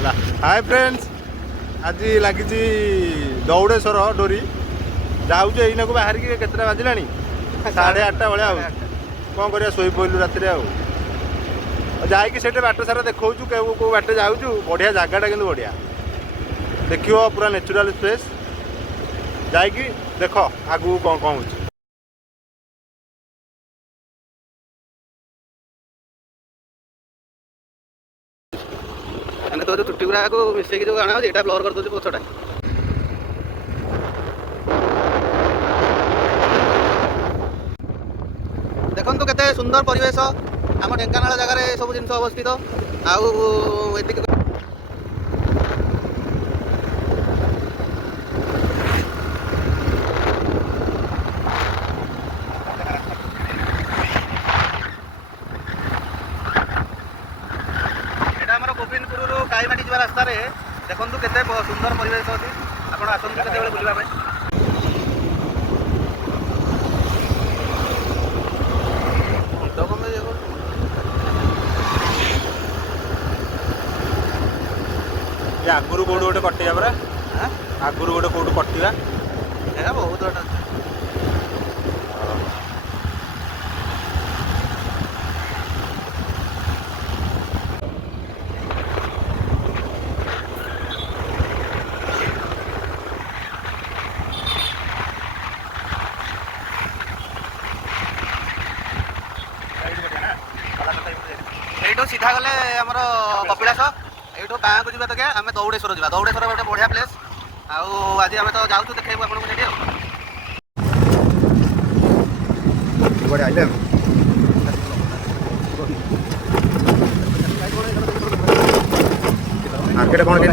Hi friends, आज लगी दौड़ेश्वर डोरी जाऊँ यही को बाहर के केतटा बाजिला 8:30 भाया कौन कर शोई पड़लु राति जाकि बाट सारा देखा कौ बाटे जाऊँ बढ़िया जगटा कि बढ़िया देख पूरा नेचुराल स्पेस जाकि देख आगू कौन कौन हो तो जो तुटी गुड़ा को मिसेक जो आना ये ब्लर कर दूसरी पछटा देखो केते सुंदर परिवेश आम ढेंकानाल जगार सब जिन अवस्थित आउ काईमाटी जा रास्ता देखो केते सुंदर परिवेश अच्छी आप आसतु केत बुलवाई आगुरी कौट गोटे कटिया परा आगुरी गोटे कौट कटिया बहुत बाटा ये सीधा गले आमर कपिलास ये गाँव को जावा तो क्या आम दौड़ेश्वर जावा दौड़ेश्वर गोटे बढ़िया प्लेस आज आम तो जाऊँ देखो आपको मार्केट कौन के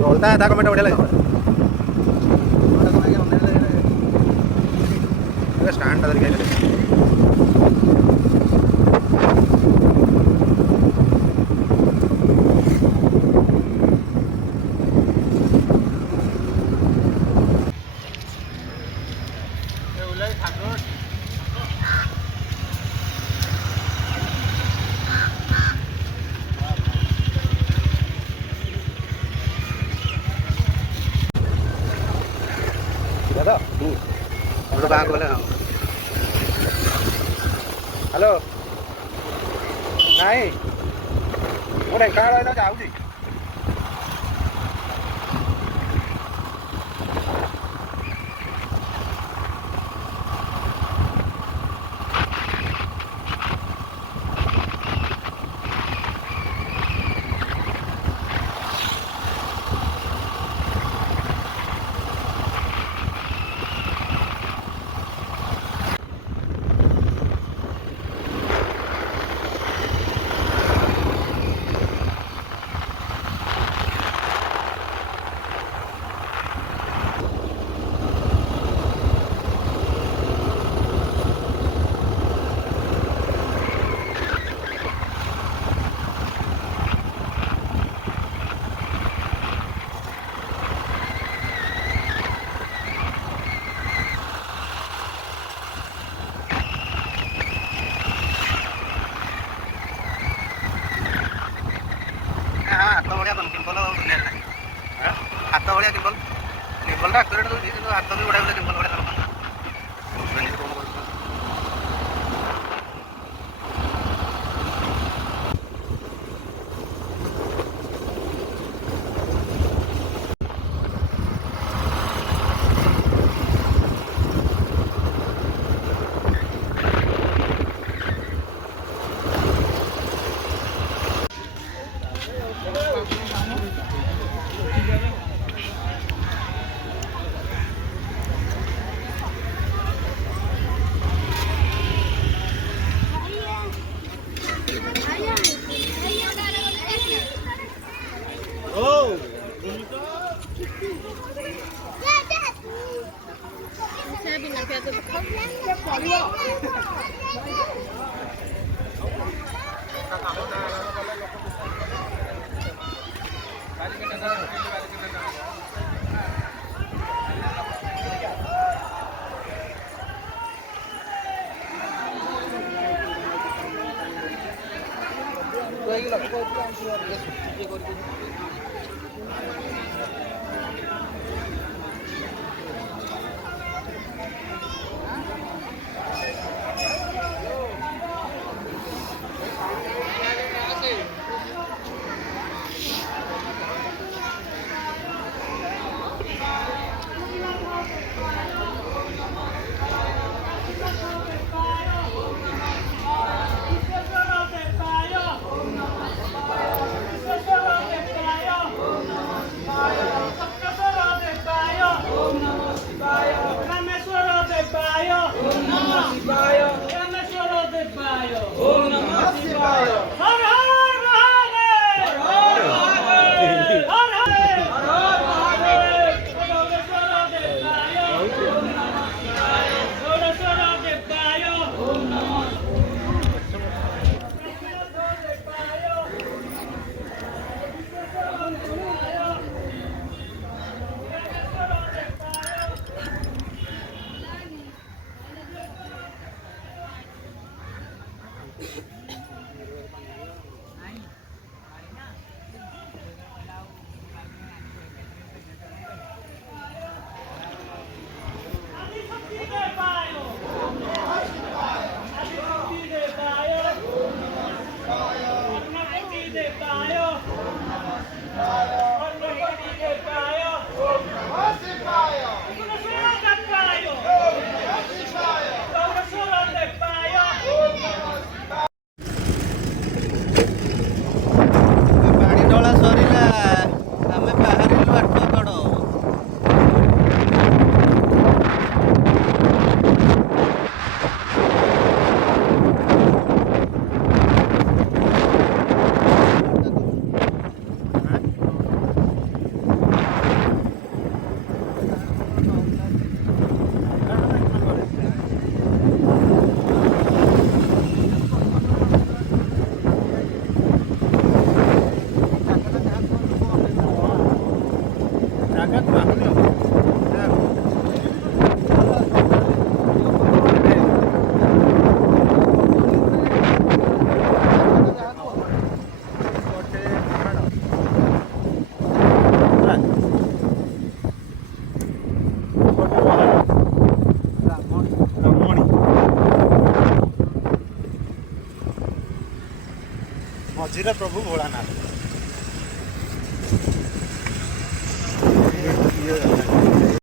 रोलता कमेंट बढ़िया लगे स्टैंड हेलो नहीं वो ढेंकानाल जाऊँगी हाथ बढ़िया किम्बल हाथ बढ़िया किम्बल किम्बलटा एक्यूरेट दूसरी हाथ भी बढ़िया किम्बल बढ़िया ଜାଗା ତୁ ଆହୁରି ହବ। ମଝିରେ ପ୍ରଭୁ ଭୋଳାନାଥ।